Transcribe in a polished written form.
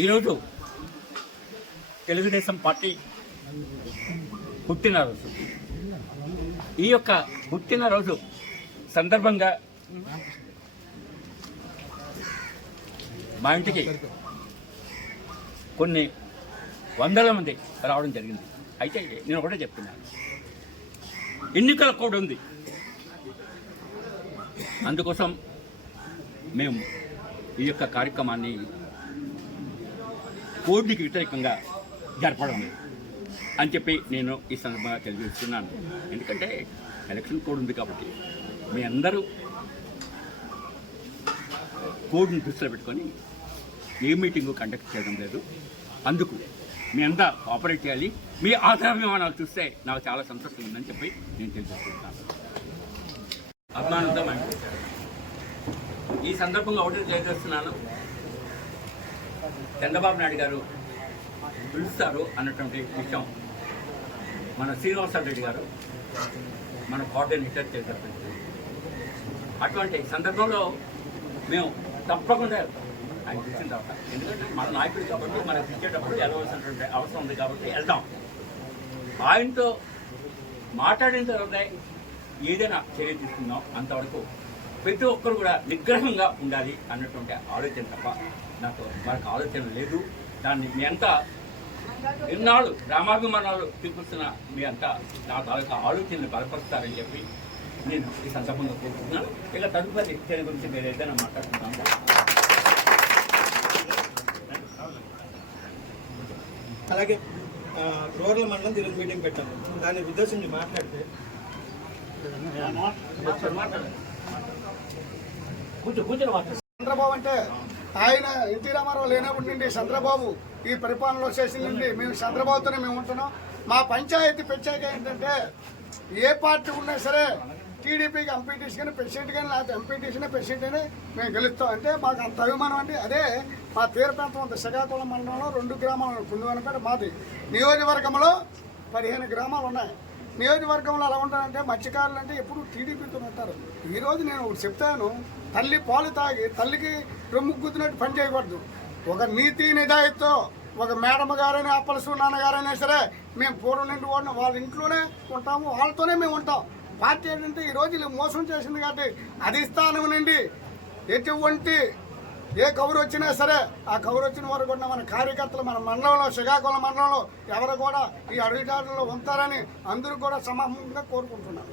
ఈరోజు తెలుగుదేశం పార్టీ పుట్టినరోజు. ఈ యొక్క పుట్టినరోజు సందర్భంగా మా ఇంటికి కొన్ని వందల మంది రావడం జరిగింది. అయితే నేను ఒకటే చెప్తున్నాను, ఎన్నికల కోడ్ ఉంది, అందుకోసం మేము ఈ యొక్క కార్యక్రమాన్ని కోడ్కి వ్యతిరేకంగా జరపడం అని చెప్పి నేను ఈ సందర్భంగా తెలియజేస్తున్నాను. ఎందుకంటే ఎలక్షన్ కోడ్ ఉంది కాబట్టి మీ అందరూ కోడ్ని దృష్టిలో పెట్టుకొని ఏ మీటింగు కండక్ట్ చేయడం లేదు. అందుకు మీ అంతా కోఆపరేట్ చేయాలి. మీ ఆదరాభిమానాలు చూస్తే నాకు చాలా సంతోషం ఉందని చెప్పి నేను తెలియజేస్తున్నాను. అభిమానంతో ఈ సందర్భంగా ఒకటి తెలియజేస్తున్నాను, చంద్రబాబు నాయుడు గారు పిలుస్తారు అన్నటువంటి విషయం మన శ్రీనివాసరెడ్డి గారు మన కోఆర్డినేటర్ చేశారు. అటువంటి సందర్భంలో మేము తప్పకుండా ఆయన పిలిచిన తర్వాత, ఎందుకంటే మన నాయకుడు కాబట్టి మనకు పిలిచేటప్పుడు వెళ్ళవలసినటువంటి అవసరం ఉంది కాబట్టి వెళ్దాం. ఆయనతో మాట్లాడిన తర్వాత ఏదైనా చర్య తీసుకుందాం. అంతవరకు ప్రతి ఒక్కరు కూడా నిగ్రహంగా ఉండాలి అన్నటువంటి ఆలోచన తప్ప నాకు మనకు ఆలోచన లేదు. దాన్ని మీ అంతా ఎన్నాళ్ళు గ్రామాభిమానాలు చూపిస్తున్న మీ అంతా నా తాలూకా ఆలోచనలు బలపరుస్తారని చెప్పి నేను ఈ సందర్భంగా కోరుకుంటున్నాను. ఇక తదుపరి చర్య గురించి మీరు ఏదైనా మాట్లాడుతున్నాను. అలాగే రూరల్ మండలం ఈరోజు మీటింగ్ పెట్టాము. దాన్ని ఉద్దేశించి మాట్లాడితే చంద్రబాబు అంటే ఆయన ఎన్టీ రామారావు లేనప్పటి నుండి చంద్రబాబు ఈ పరిపాలనలో చేసిన నుండి మేము చంద్రబాబుతోనే మేము ఉంటున్నాం. మా పంచాయతీ ప్రత్యేక ఏంటంటే ఏ పార్టీ ఉన్నా సరే టీడీపీకి ఎంపీటీసీ కానీ ప్రెసిడెంట్ కానీ లేకపోతే ఎంపీటీసీనే ప్రెసిడెంట్ అని మేము గెలుస్తాం. అంటే మాకు అంత అభిమానం అండి. అదే మా తీర ప్రాంతం అంత శ్రీకాకుళం మండలంలో 2 గ్రామాలు పుండువనపేట మాది. నియోజకవర్గంలో 15 గ్రామాలు ఉన్నాయి. నియోజకవర్గంలో ఎలా ఉంటారంటే మత్స్యకారులు అంటే ఎప్పుడు టీడీపీతో ఉంటారు. ఈరోజు నేను ఒకటి చెప్తాను, తల్లి పాలు తాగి తల్లికి రొమ్ము గుద్దినట్టు పని చేయకూడదు. ఒక నీతి నిజాయితీతో ఒక మేడమ్ గారైనా అప్పలసు నాన్నగారైనా సరే మేము పూర్వం నుండి ఓడిన వాళ్ళ ఇంట్లోనే ఉంటాము, వాళ్ళతోనే మేము ఉంటాం. పార్టీ ఏంటంటే ఈరోజు వీళ్ళు మోసం చేసింది కాబట్టి అధిష్టానం నుండి ఎటువంటి ఏ కబురు వచ్చినా సరే ఆ కబురు వచ్చిన వరకు కూడా మన కార్యకర్తలు మన మండలంలో శ్రీకాకుళం మండలంలో ఎవరు కూడా ఈ అడవిదారుల్లో ఉంటారని అందరూ కూడా సమానంగా కోరుకుంటున్నారు.